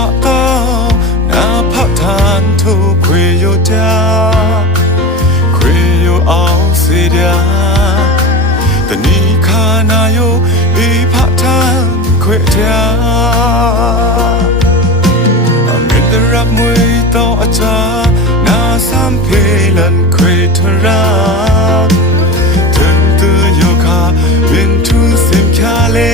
อต้อนาพักทานทุกคุยอยู่จ้าคุยอยู่เอาสิเดียแต่นี่ข้านาอยู่อีพักทานคุยจ้าเงินได้รับมวยต่ออาจารย์นาสามเพลันคุยทรักถึงตัวอยู่ข้าเป็นทุกสิ่งแค่เล่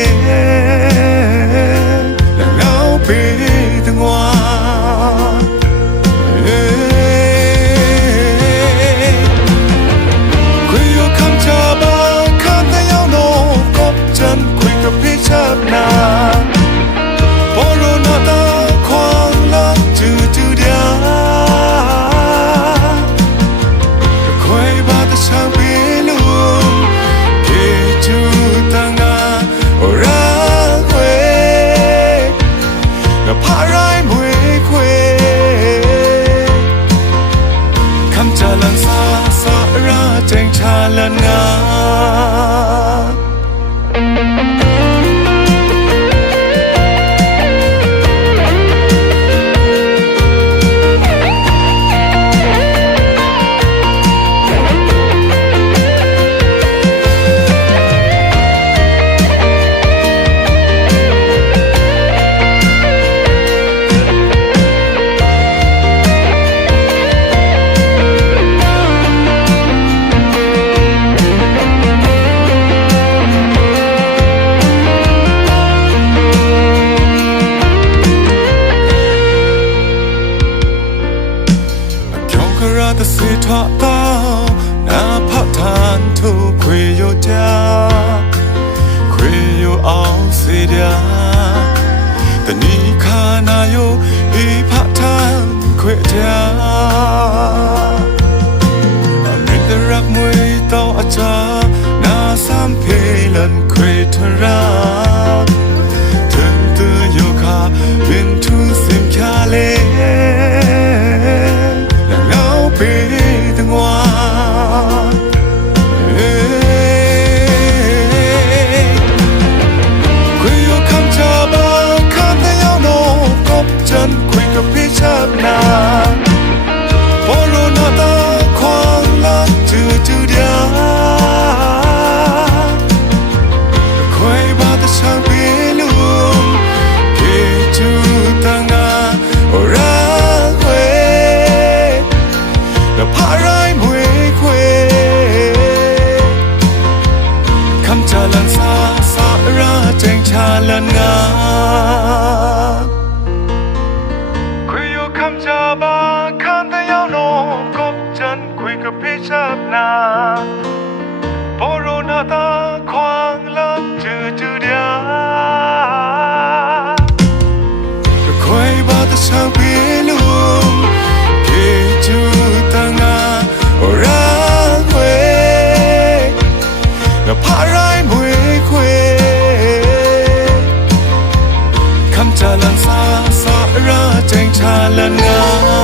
แต่สิทอต้อนาพักทานทุกคุยอยู่จ้าคุยอยู่เอาสิเดียแต่นี่ข้านาอยู่อีพักทานคุยจ้าไม่ได้รักมวยต่ออาจารย์นาสามเพลันคุยทรักถึงตัวอยู่ข้าเป็นทุกสิ่งแค่เล่คุยอยู่คำจาบาคำแต่ยาวโนกบจันคุยกับพี่ชาบนาโปโรนาตาควางลักจืดเดียคุยบาตชาบีลุงกิจูตังารักเวพาไรมวยคุยคำจาลันซาสาระเจงชาลันงา